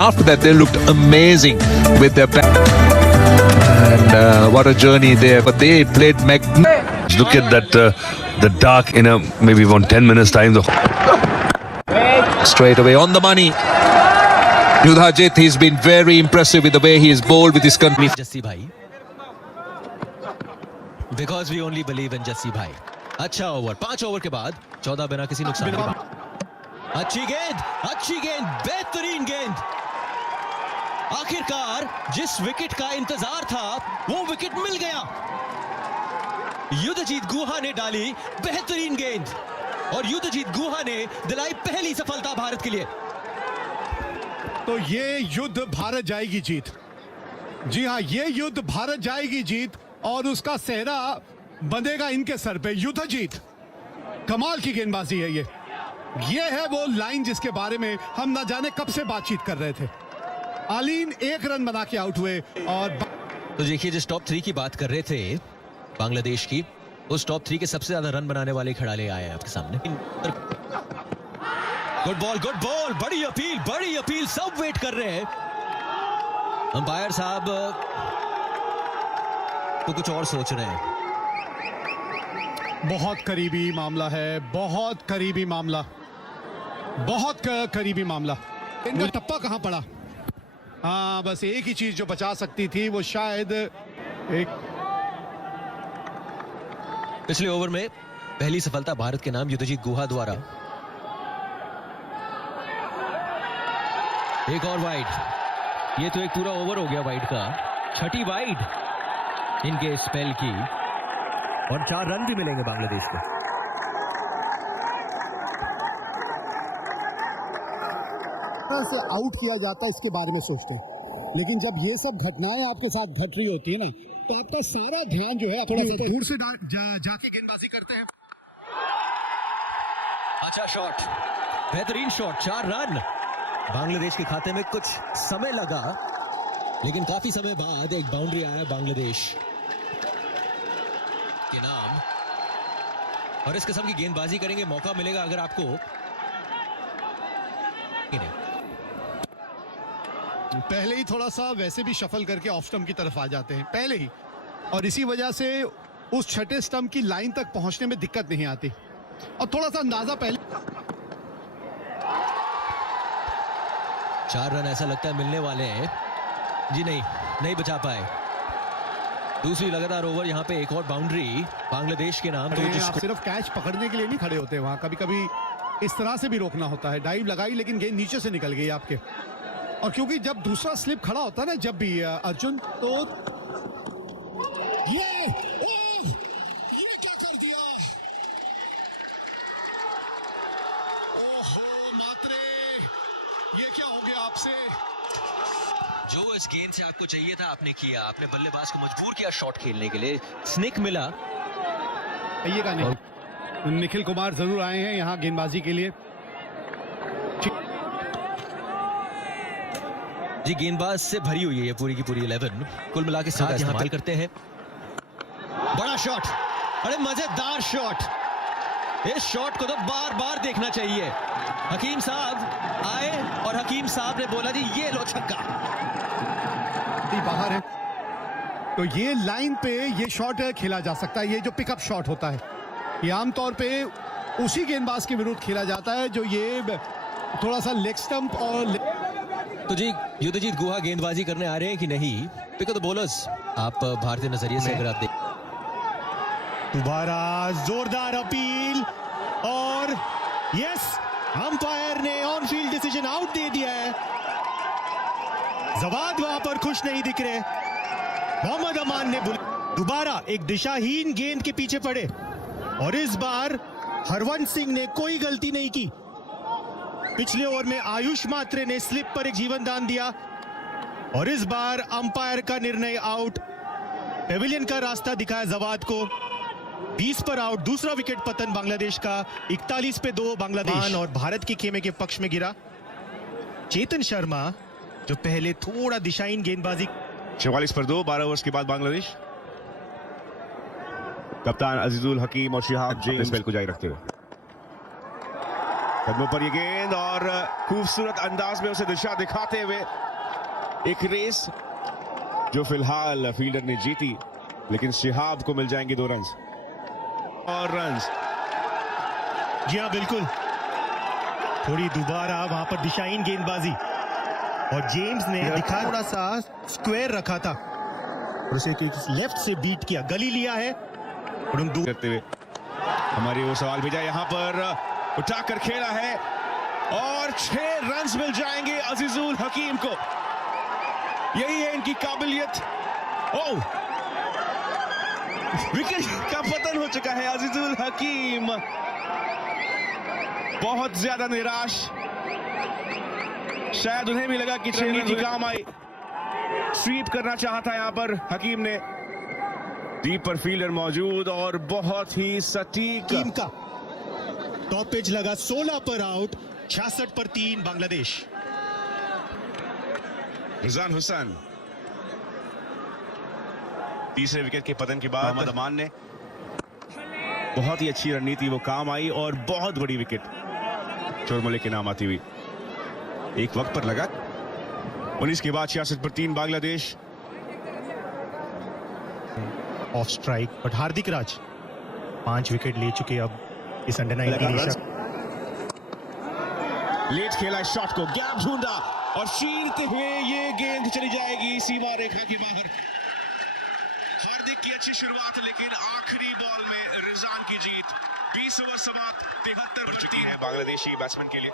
After that, they looked amazing with their and what a journey there. But they played Look at that, the dark in maybe 10 minutes time. Straight away on the money. Yudhajit, he's been very impressive with the way he is bowled with his country. Jassi भाई, because we only believe in Jassi भाई. अच्छा over, 5 over के बाद 14 बिना किसी नुकसान के। अच्छी गेंद, बेहतरीन गेंद। आखिरकार जिस विकेट का इंतजार था वो विकेट मिल गया। युद्धजीत गुहा ने डाली बेहतरीन गेंद और युद्धजीत गुहा ने दिलाई पहली सफलता भारत के लिए। तो ये युद्ध भारत जाएगी जीत। जी हाँ, ये युद्ध भारत जाएगी जीत और उसका सेहरा बंधेगा इनके सर पे। युद्धजीत, कमाल की गेंदबाजी है ये है वो लाइन जिसके बारे में हम ना जाने कब से बातचीत कर रहे थे। आलीन 1 रन बना के आउट हुए और तो देखिए, जिस टॉप 3 की बात कर रहे थे बांग्लादेश की, उस टॉप 3 के सबसे ज्यादा रन बनाने वाले खिलाड़ी आए हैं आपके सामने। गुड बॉल, बड़ी अपील, सब वेट कर रहे हैं। अंपायर साहब तो कुछ और सोच रहे हैं। बहुत करीबी मामला है, बहुत करीबी मामला। इनका टप्पा कहां पड़ा? हाँ, बस एक ही चीज जो बचा सकती थी वो शायद एक। पिछले ओवर में पहली सफलता भारत के नाम युद्धजीत गुहा द्वारा। एक और वाइड, ये तो एक पूरा ओवर हो गया वाइड का। 6ठी वाइड इनके स्पेल की और 4 रन भी मिलेंगे बांग्लादेश को। से आउट किया जाता है इसके बारे में सोचते हैं, लेकिन जब ये सब घटनाएं आपके साथ घट रही होती है ना, तो आपका सारा ध्यान जो है थोड़ा सा दूर से जाके गेंदबाजी करते हैं। अच्छा शॉट, बेहतरीन शॉट, 4 रन बांग्लादेश के खाते में। कुछ समय लगा लेकिन काफी समय बाद एक बाउंड्री आया बांग्लादेश के नाम। और इस किस्म की गेंदबाजी करेंगे, मौका मिलेगा अगर आपको। पहले ही थोड़ा सा वैसे भी शफल करके ऑफ स्टंप की तरफ आ जाते हैं पहले ही, और इसी वजह से उस 6ठे स्टंप की लाइन तक पहुंचने में दिक्कत नहीं आती। और थोड़ा सा अंदाजा पहले 4 रन ऐसा लगता है मिलने वाले हैं। जी नहीं बचा पाए। दूसरी लगातार ओवर, यहाँ पे एक और बाउंड्री बांग्लादेश के नाम। तो आप सिर्फ कैच पकड़ने के लिए नहीं खड़े होते वहां, कभी कभी इस तरह से भी रोकना होता है। डाइव लगाई लेकिन गेंद नीचे से निकल गई आपके। और क्योंकि जब दूसरा स्लिप खड़ा होता है ना, जब भी अर्जुन, तो ये क्या कर दिया? ओहो मात्रे, ये क्या हो गया आपसे? जो इस गेंद से आपको चाहिए था आपने किया। आपने बल्लेबाज को मजबूर किया शॉट खेलने के लिए। स्निक मिला। ये का नहीं, निखिल कुमार जरूर आए हैं यहाँ गेंदबाजी के लिए। जी, गेंदबाज से भरी हुई है ये पूरी की पूरी 11। कुल मिला के 7 इस्तेमाल करते हैं। बड़ा शॉट, अरे मजेदार शॉट। इस शॉट को तो बार बार देखना चाहिए। हकीम साहब आए और हकीम साहब ने बोला जी ये लो छक्का। बाहर है तो ये लाइन पे ये शॉट खेला जा सकता है। ये जो पिकअप शॉट होता है ये आमतौर पे उसी गेंदबाज के विरुद्ध खेला जाता है जो ये थोड़ा सा लेग स्टंप और तो जी, युद्धजीत गुहा गेंदबाजी करने आ रहे हैं कि नहीं? पिक द बॉलर्स आप भारतीय नजरिए से अगर आप देख। दोबारा जोरदार अपील और यस, अंपायर ने ऑन फील्ड डिसीजन आउट दे दिया है। जवाद वहां पर खुश नहीं दिख रहे। मोहम्मद अमान ने दोबारा एक दिशाहीन गेंद के पीछे पड़े और इस बार हरवंश सिंह ने कोई गलती नहीं की। पिछले ओवर में आयुष मात्रे ने स्लिप पर एक जीवन दान दिया और इस बार अंपायर का निर्णय आउट। पेविलियन का रास्ता दिखाया जवाद को। 20 पर आउट। दूसरा विकेट पतन बांग्लादेश का। 41 पे 2 बांग्लादेश और भारत के खेमे के पक्ष में गिरा। चेतन शर्मा जो पहले थोड़ा दिशाहीन गेंदबाजी। 44 पर 2, 12 ओवर्स के बाद बांग्लादेश। कप्तान अजीजुल हकीम और शिहाब इस स्पेल को जारी रखते हुए कदमों पर ये गेंद और खूबसूरत अंदाज में उसे दिशा दिखाते हुए एक रेस जो फिलहाल फील्डर ने जीती, लेकिन शिहाब को मिल जाएंगे 2 रन और रन। जी हाँ बिल्कुल, थोड़ी दोबारा वहां पर दिशाहीन गेंदबाजी और जेम्स ने दिखा थोड़ा सा स्क्वायर रखा था और उसे लेफ्ट से बीट किया, गली लिया है और उन करते हुए हमारी वो सवाल भेजा, यहां पर उठाकर खेला है और 6 रन मिल जाएंगे अजीजुल हकीम को। यही है इनकी काबिलियत। ओह, विकेट का पतन हो चुका है। अजीजुल हकीम बहुत ज्यादा निराश, शायद उन्हें भी लगा कि रणनीति काम आई। स्वीप करना चाहता यहां पर हकीम ने, डीप पर फील्डर मौजूद और बहुत ही सटीक टीम का टॉप पिच लगा। 16 पर आउट, 66 पर 3 बांग्लादेश। रिजवान हुसैन तीसरे विकेट के पतन के बाद मोहम्मद अमान ने बहुत ही अच्छी रणनीति वो काम आई और बहुत बड़ी विकेट चोरमले के नाम आती हुई। एक वक्त पर लगा 19 के बाद 66 पर 3 Bangladesh. Of strike, but Hardik Raj 5 wicket ले चुके अब इस अंडर 19 लेट खेला शॉट को, गैप ढूंढा और चीरते हुए ये गेंद चली जाएगी सीमा रेखा के बाहर। हार्दिक की अच्छी शुरुआत, लेकिन आखिरी बॉल में रिजवान की जीत। 20 ओवर समाप्त, 73 पर 3 है बांग्लादेशी बैट्समैन के लिए।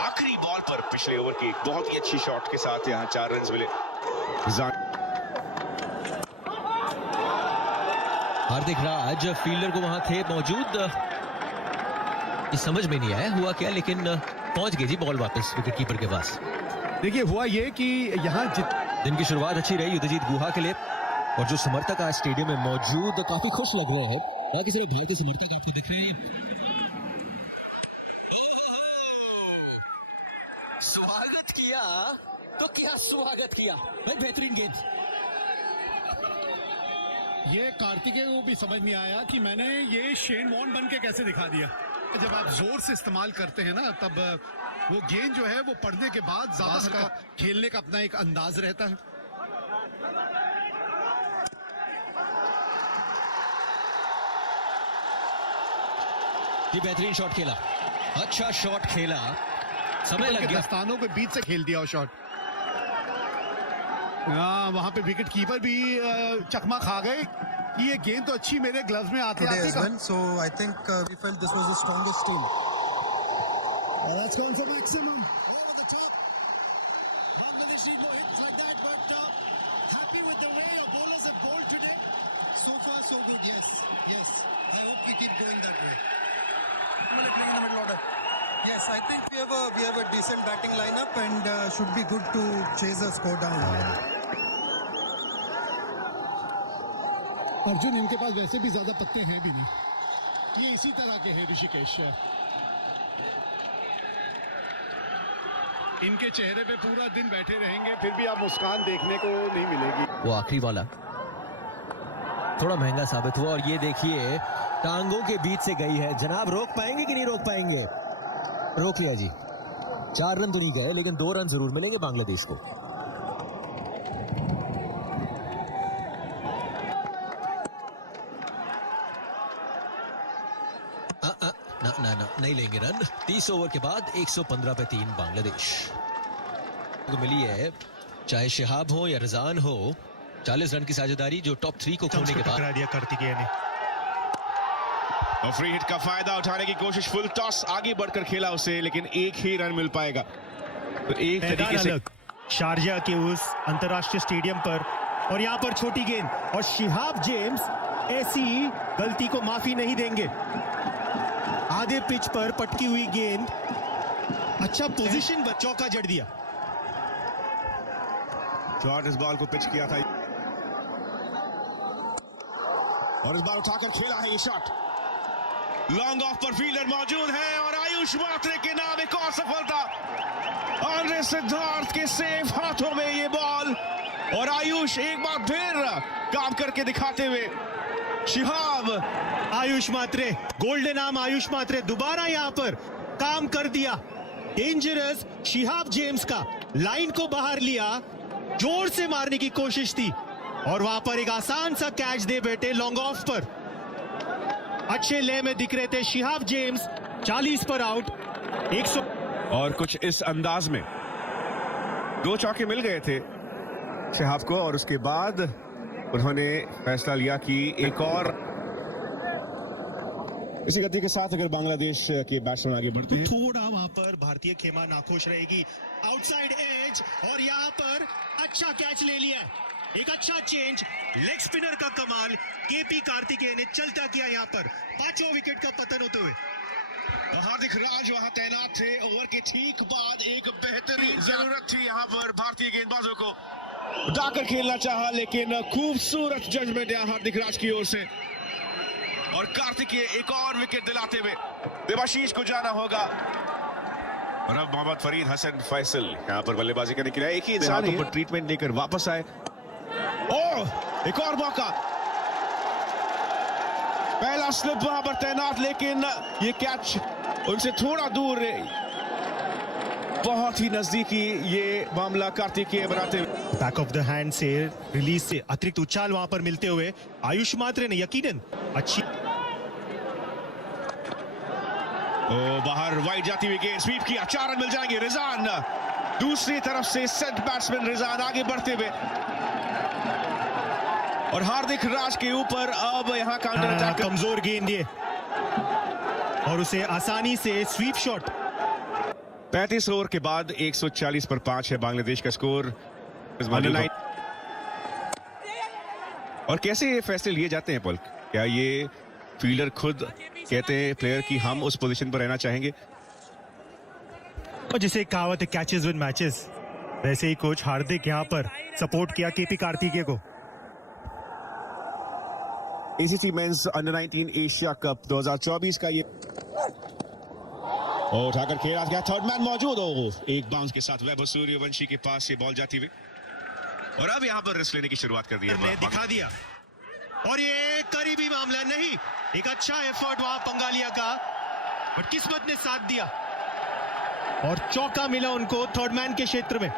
आखिरी बॉल पर पिछले ओवर की बहुत ही अच्छी शॉट के साथ यहां 4 रन मिले। रिजवान हार्दिक राज फील्डर को वहां थे मौजूद, ये समझ में नहीं आया हुआ क्या, लेकिन पहुंच गई जी बॉल वापस विकेट कीपर के पास। देखिए हुआ ये कि यहाँ दिन की शुरुआत अच्छी रही युद्धजीत गुहा के लिए और जो समर्थक आज स्टेडियम में मौजूद काफी खुश लग रहे हैं। बाकी सिर्फ भारतीय समर्थक आपको दिख रहे हैं। स्वागत किया तो क्या स्वागत किया भाई, बेहतरीन गेंद। ये कार्तिकेय को भी समझ नहीं आया कि मैंने ये शेन वॉर्न बन के कैसे दिखा दिया। जब आप जोर से इस्तेमाल करते हैं ना, तब वो गेंद जो है वो पड़ने के बाद ज्यादा खेलने का अपना एक अंदाज रहता है। ये बेहतरीन शॉट खेला, अच्छा शॉट खेला, समय लग गया। दस्तानों के बीच से खेल दिया वो शॉट। वहां पे विकेट कीपर भी चकमा खा गए कि ये गेंद तो अच्छी मेरे ग्लव्स में आते well, so I think we felt this was the strongest team. That's gone for maximum. Over the top. Bangladeshi no hits like that, but happy with the way your bowlers have bowled today. So far so good. Yes. I hope we keep going that way. Playing in the middle order. Yes, I think we have a decent batting lineup and should be good to chase a score down. Arjun, इनके पास वैसे भी ज्यादा पत्ते हैं भी नहीं, ये इसी तरह के हैं ऋषिकेश। इनके चेहरे पे पूरा दिन बैठे रहेंगे फिर भी आप मुस्कान देखने को नहीं मिलेगी। वो आखिरी वाला थोड़ा महंगा साबित हुआ और ये देखिए टांगों के बीच से गई है। जनाब रोक पाएंगे कि नहीं रोक पाएंगे? रोक लिया जी। 4 रन तो नहीं गए, लेकिन 2 रन जरूर मिलेंगे बांग्लादेश को। ना नहीं लेंगे रन। 30 ओवर के बाद 115 पे 3 बांग्लादेश को मिली है। चाहे शिहाब हो या रिजवान हो, 40 रन की साझेदारी जो टॉप 3 को खोने के बाद टकरा दिया कार्तिकेय ने। और फ्री हिट का फायदा उठाने की कोशिश, फुल टॉस आगे बढ़कर खेला उसे, लेकिन एक ही रन मिल पाएगा। तो एक तरीके से शारजा के उस अंतरराष्ट्रीय स्टेडियम पर और यहाँ पर छोटी गेंद और शिहाब जेम्स ऐसी गलती को माफी नहीं देंगे। आधे पिच पर पटकी हुई गेंद, अच्छा पोजीशन, चौका जड़ दिया। शॉट इस बॉल को पिच किया था और इस बार उठाकर खेला है ये शॉट। लॉन्ग ऑफ पर फील्डर मौजूद है और आयुष मात्रे के नाम एक और सफलता। आंद्रे सिद्धार्थ के सेफ हाथों में ये बॉल और आयुष एक बार फिर काम करके दिखाते हुए शिहाब आयुष मात्रे, गोल्डन आर्म आयुष मात्रे दोबारा यहां पर काम कर दिया। डेंजरस शिहाब जेम्स का लाइन को बाहर लिया, जोर से मारने की कोशिश थी और वहां पर एक आसान सा कैच दे बैठे लॉन्ग ऑफ पर। अच्छे ले में दिख रहे थे शिहाब जेम्स, 40 पर आउट, 100। और कुछ इस अंदाज में 2 चौके मिल गए थे शिहाब को और उसके बाद उन्होंने फैसला लिया कि एक और। इसी गति के साथ अगर बांग्लादेश के बैट्समैन आगे बढ़ते हैं, थोड़ा वहां पर भारतीय खेमा नाखुश रहेगी। आउटसाइड एज और यहां पर अच्छा कैच ले लिया, एक अच्छा चेंज, लेग स्पिनर का कमाल। केपी कार्तिकेय ने चलता किया यहां पर, 5वां विकेट का पतन होते हुए। हार्दिक राज वहां तैनात थे। ओवर के ठीक बाद एक बेहतरीन जरूरत थी यहां पर भारतीय गेंदबाजों को उठाकर खेलना चाहा, लेकिन खूबसूरत जजमेंट है हार्दिक राज की ओर से और कार्तिकेय एक और विकेट दिलाते हुए देवाशीष को जाना होगा। और अब मोहम्मद फरीद हसन फैसल यहां पर बल्लेबाजी करने के लिए एक ही इंसान पर ट्रीटमेंट लेकर वापस आए। ओह, एक और मौका, पहला स्लिप वहां पर तैनात, लेकिन ये कैच उनसे थोड़ा दूर, बहुत ही नजदीकी ये मामला कार्तिकेय बनाते हुए। बैक ऑफ द हैंड से रिलीज से अतिरिक्त उछाल वहां पर मिलते हुए आयुष मात्रे ने यकीनन अच्छी। बाहर वाइड जाती हुई गेंद स्वीप किया, 4 रन मिल जाएंगे। रिजान दूसरी तरफ से सेट बैट्समैन रिजान आगे बढ़ते हुए और हार्दिक राज के ऊपर अब यहां काउंटर अटैक। कमजोर गेंद ये और उसे आसानी से स्वीप शॉट। 35 ओवर के बाद 140 पर 5 है बांग्लादेश का स्कोर। और कैसे ये फैसले लिए जाते हैं पल? क्या ये फील्डर खुद कहते हैं प्लेयर कि हम उस पोजीशन पर रहना चाहेंगे? और जिसे कहावत है कैचेस विन मैचेस, वैसे ही कोच हार्दिक यहां पर सपोर्ट किया केपी कार्तिकेय को। ACC men's under 19 Asia cup 2024 का ये उठाकर खेला गया, थर्ड मैन मौजूद हो, एक बाउंस के साथ वैभव सूर्यवंशी के पास से बॉल जाती हुई और अब यहां पर रिस्क लेने की शुरुआत कर दी है। दिखा दिया और ये करीबी मामला नहीं, एक अच्छा एफर्ट वहां पंगालिया का, बट किस्मत ने साथ दिया और चौका मिला उनको थर्ड मैन के क्षेत्र में।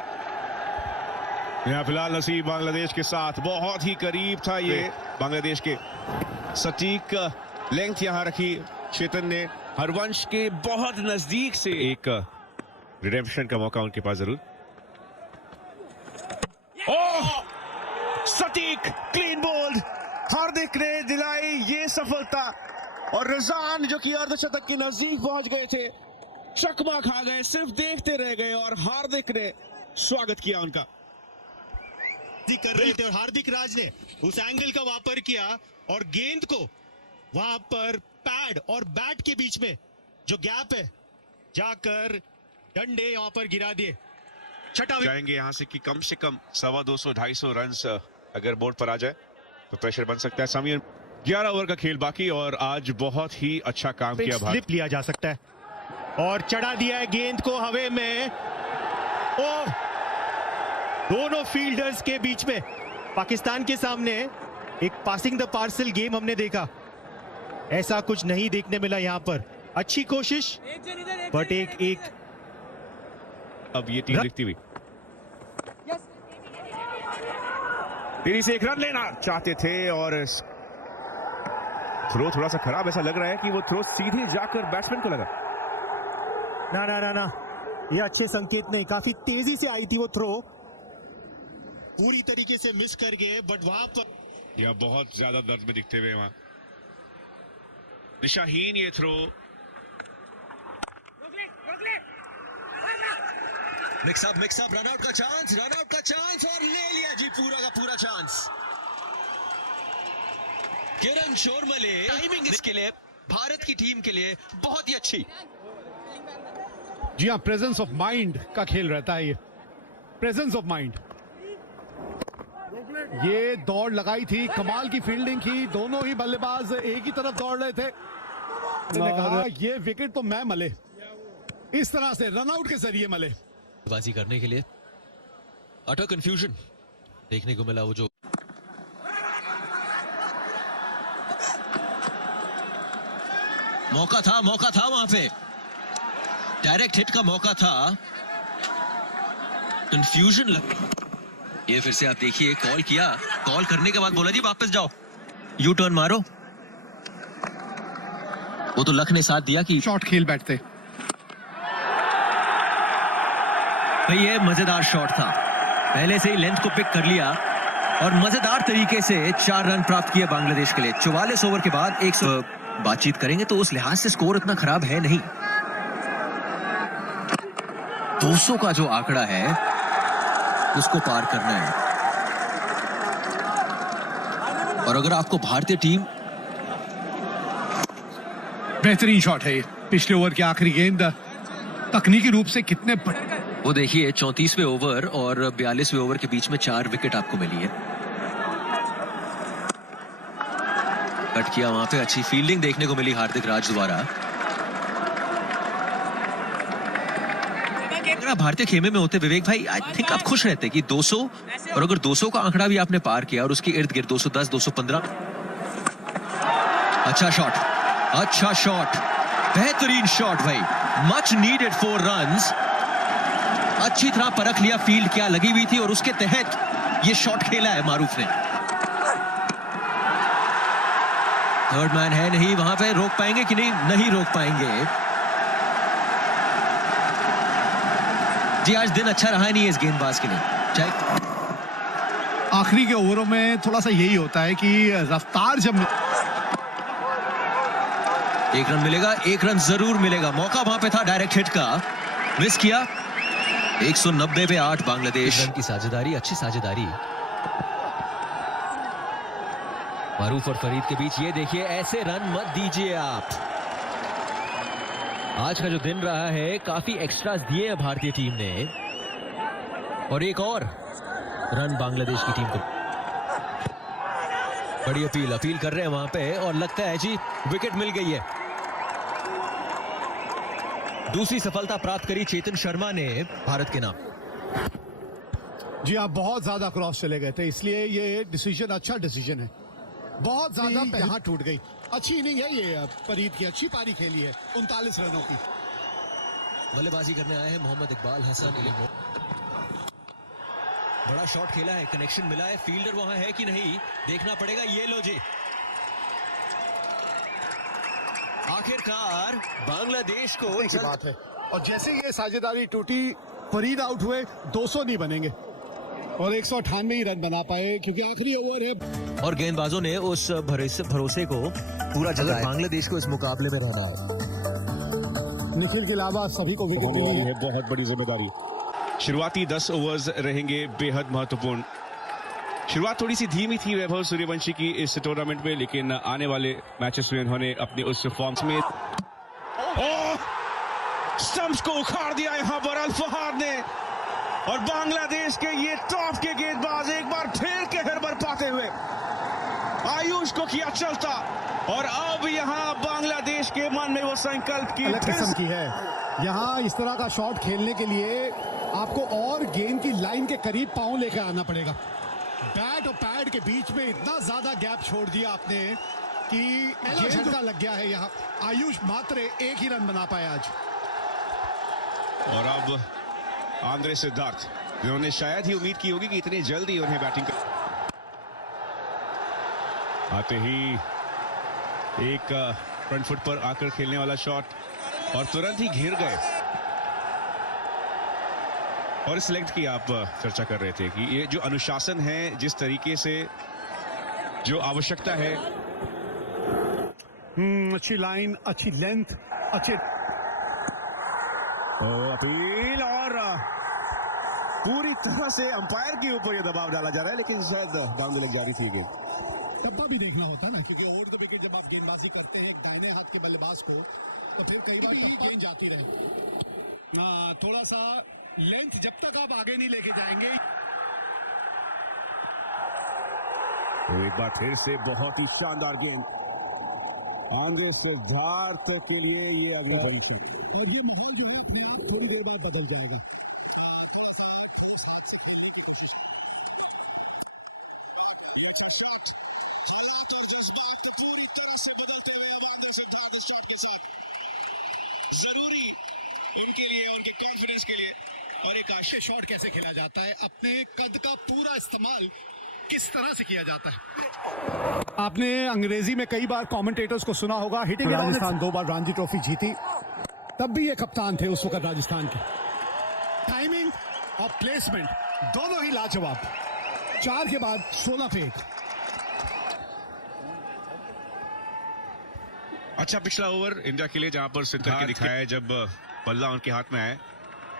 यहाँ फिलहाल नसीब बांग्लादेश के साथ बहुत ही करीब था ये, बांग्लादेश के सटीक लेंथ यहां रखी चेतन ने, हरवंश के बहुत नजदीक से एक रिडेम्पशन का मौका उनके पास जरूर। ओह, सटीक क्लीन बोल्ड, हार्दिक ने दिलाई ये सफलता और रिजान जो कि अर्धशतक के नजदीक पहुंच गए थे, चकमा खा गए, सिर्फ देखते रह गए और हार्दिक ने स्वागत किया उनका। कर रहे थे और हार्दिक राज ने उस एंगल का वापर किया और गेंद को वहां पर पैड और बैट के बीच में जो गैप है जाकर डंडे वहां पर गिरा दिए। छठा जाएंगे यहां से कि कम से कम 250-250 रन अगर बोर्ड पर आ जाए तो प्रेशर बन सकता है। समीर 11 ओवर का खेल बाकी और आज बहुत ही अच्छा काम किया, स्लिप लिया जा सकता है और चढ़ा दिया है गेंद को हवा में। ओह, दोनों फील्डर्स के बीच में पाकिस्तान के सामने एक पासिंग द पार्सल गेम हमने देखा, ऐसा कुछ नहीं देखने मिला यहां पर। अच्छी कोशिश बट एक अब ये टीम दिखती हुई तेरी से एक रन लेना चाहते थे और थ्रो थोड़ा सा खराब ऐसा लग रहा है कि वो थ्रो सीधे जाकर बैट्समैन को लगा। ना ये अच्छे संकेत नहीं, काफी तेजी से आई थी वो थ्रो, पूरी तरीके से मिस कर गए बट वहां पर या बहुत ज्यादा दर्द में दिखते हुए वहां दिशाहीन ये throw. Mix up run out का चांस और ले लिया जी पूरा का पूरा चांस। किरण शोरमले, टाइमिंग इसके लिए भारत की टीम के लिए बहुत ही अच्छी। जी हाँ, प्रेजेंस ऑफ माइंड का खेल रहता है ये, प्रेजेंस ऑफ माइंड। ये दौड़ लगाई थी, कमाल की फील्डिंग की, दोनों ही बल्लेबाज एक ही तरफ दौड़ रहे थे। ने कहा ये विकेट तो मैं मले, इस तरह से रनआउट के जरिए मले। बाजी करने के लिए अटर कंफ्यूजन देखने को मिला, वो जो मौका था वहां पे, डायरेक्ट हिट का मौका था, कंफ्यूजन ये फिर से आप देखिए, कॉल किया, कॉल करने के बाद बोला जी वापस जाओ, यू टर्न मारो। वो तो लक ने साथ दिया कि शॉट खेल बैठते। भाई ये मजेदार शॉट था, पहले से ही लेंथ को पिक कर लिया और मजेदार तरीके से 4 रन प्राप्त किए बांग्लादेश के लिए। 44 ओवर के बाद 100 बातचीत करेंगे तो उस लिहाज से स्कोर इतना खराब है नहीं। 200 का जो आंकड़ा है उसको पार करना है, और अगर आपको भारतीय टीम, बेहतरीन शॉट है ये, पिछले ओवर की आखिरी गेंद तकनीकी रूप से कितने वो देखिए 34वें ओवर और 42वें ओवर के बीच में 4 विकेट आपको मिली है। कट किया वहां पे, अच्छी फील्डिंग देखने को मिली हार्दिक राज द्वारा। अगर आप भारतीय खेमे में होते विवेक भाई, आई थिंक आप खुश रहते कि 200, और अगर 200 का आंकड़ा भी आपने पार किया और उसके इर्द गिर्द 210, 215। अच्छा शॉट, बेहतरीन शॉट भाई, मच नीडेड 4 रन्स। अच्छी तरह परख लिया फील्ड क्या लगी हुई थी और उसके तहत ये शॉट खेला है मारूफ ने। थर्ड मैन है नहीं वहां पे, रोक पाएंगे कि नहीं रोक पाएंगे जी। आज दिन अच्छा रहा नहीं है इस गेंदबाज के लिए। चाहे आखिरी के ओवरों में थोड़ा सा यही होता है कि रफ्तार जब 1 रन मिलेगा, 1 रन जरूर मिलेगा। मौका वहां पे था डायरेक्ट हिट का, मिस किया। 190 पे 8 बांग्लादेश। रन की साझेदारी, अच्छी साझेदारी मारूफ और फरीद के बीच। ये देखिए, ऐसे रन मत दीजिए आप। आज का जो दिन रहा है, काफी एक्स्ट्रास दिए हैं भारतीय टीम ने, और एक और रन बांग्लादेश की टीम को। बड़ी अपील कर रहे हैं वहां पे, और लगता है जी विकेट मिल गई है। दूसरी सफलता प्राप्त करी चेतन शर्मा ने भारत के नाम। जी आप बहुत ज्यादा क्रॉस चले गए थे, इसलिए ये डिसीजन अच्छा डिसीजन है। बहुत ज्यादा यहाँ टूट गई। अच्छी इनिंग है ये फरीद की, अच्छी पारी खेली है 39 रनों की। बल्लेबाजी करने आए हैं मोहम्मद इकबाल हसन। बड़ा शॉट खेला है, कनेक्शन मिला है, फील्डर वहां है कि नहीं देखना पड़ेगा। ये लो जी, आखिरकार बांग्लादेश को की बात है, और जैसे ये साझेदारी टूटी, फरीद आउट हुए, 200 नहीं बनेंगे और 198 ही रन बना पाए क्योंकि आखिरी ओवर है। और गेंदबाजों ने उस भरोसे को पूरा जगह बांग्लादेश को इस मुकाबले में रहना है। निखिल के अलावा सभी को विकेट मिली है, बहुत बड़ी जिम्मेदारी। शुरुआती 10 ओवर्स रहेंगे बेहद महत्वपूर्ण। शुरुआत थोड़ी सी धीमी थी वैभव सूर्यवंशी की इस टूर्नामेंट में, लेकिन आने वाले मैचेस में उन्होंने अपने उस फॉर्म्स में स्टंप्स को उखाड़ दिया यहां पर अल फहाद ने, और बांग्लादेश के ये टॉप के गेंदबाज एक बार फिर कहर बरपाते हुए आयुष को किया चलता, और अब यहां बांग्लादेश के मन में वो संकल्प की किस्म की है। यहाँ इस तरह का शॉट खेलने के लिए आपको और गेंद की लाइन के करीब पांव लेकर आना पड़ेगा। बैट और पैड के बीच में इतना ज्यादा गैप छोड़ दिया आपने कि ये झटका लग गया है। यहाँ आयुष मात्र 1 ही रन बना पाया आज। और अब आंद्रे सिद्धार्थ, जिन्होंने शायद ही उम्मीद की होगी कि इतनी जल्दी उन्हें बैटिंग कर आते ही एक फ्रंट फुट पर आकर खेलने वाला शॉट, और तुरंत ही घिर गए। और इस लेंथ की आप चर्चा कर रहे थे कि ये जो अनुशासन है, जिस तरीके से जो आवश्यकता है, अच्छी लाइन, अच्छी लेंथ, अच्छे अपील, और पूरी तरह से अंपायर के ऊपर ये दबाव डाला जा रहा है, लेकिन शायद डाउन द लेग जारी थी गेंद। डब्बा भी देखना होता है ना, क्योंकि ओवर द विकेट जब आप गेंदबाजी करते हैं दाहिने हाथ के बल्लेबाज को, तो फिर कई बार गेंद जाती रहे। थोड़ा सा लेंथ जब तक आप आगे नहीं लेके जाएंगे। तो एक बार फिर से बहुत ही शानदार गेंद आंद्रे सिद्धार्थ के लिए, ये अगली थोड़ी देर बाद बदल जाएगा। शॉट कैसे खेला जाता है, अपने कद का पूरा इस्तेमाल किस तरह से किया जाता है। आपने अंग्रेजी में कई बार कमेंटेटर्स को सुना होगा, हिटिंग राजस्थान 2 बार रणजी ट्रॉफी जीती, तब भी ये कप्तान थे उस वक्त राजस्थान के। टाइमिंग और प्लेसमेंट दोनों ही लाजवाब। 4 के बाद 16 पे 1। अच्छा पिछला ओवर इंडिया के लिए जहां पर सिद्ध करके दिखाया है जब बल्ला उनके हाथ में आए,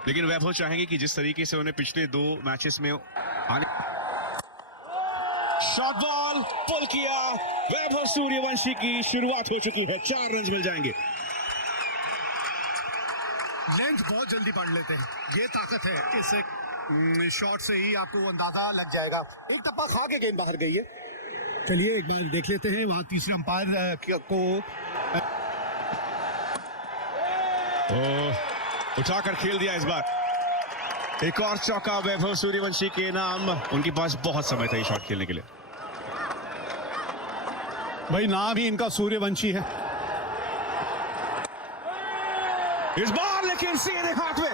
लेकिन वैभव चाहेंगे कि जिस तरीके से उन्हें पिछले 2 मैचेस में आने शॉट बॉल पुल किया, वैभव सूर्यवंशी की शुरुआत हो चुकी है, 4 रन मिल जाएंगे। लेंथ बहुत जल्दी पढ़ लेते हैं, ये ताकत है इस शॉट से ही आपको वो अंदाजा लग जाएगा। एक टप्पा खा के गेंद बाहर गई है। चलिए एक बार देख लेते हैं, वहां तीसरे अंपायर को उठाकर खेल दिया इस बार। एक और चौका वैभव सूर्यवंशी के नाम, उनके पास बहुत समय था ये शॉट खेलने के लिए। भाई नाम ही इनका सूर्यवंशी है। इस बार लेकिन सीधे हाथ में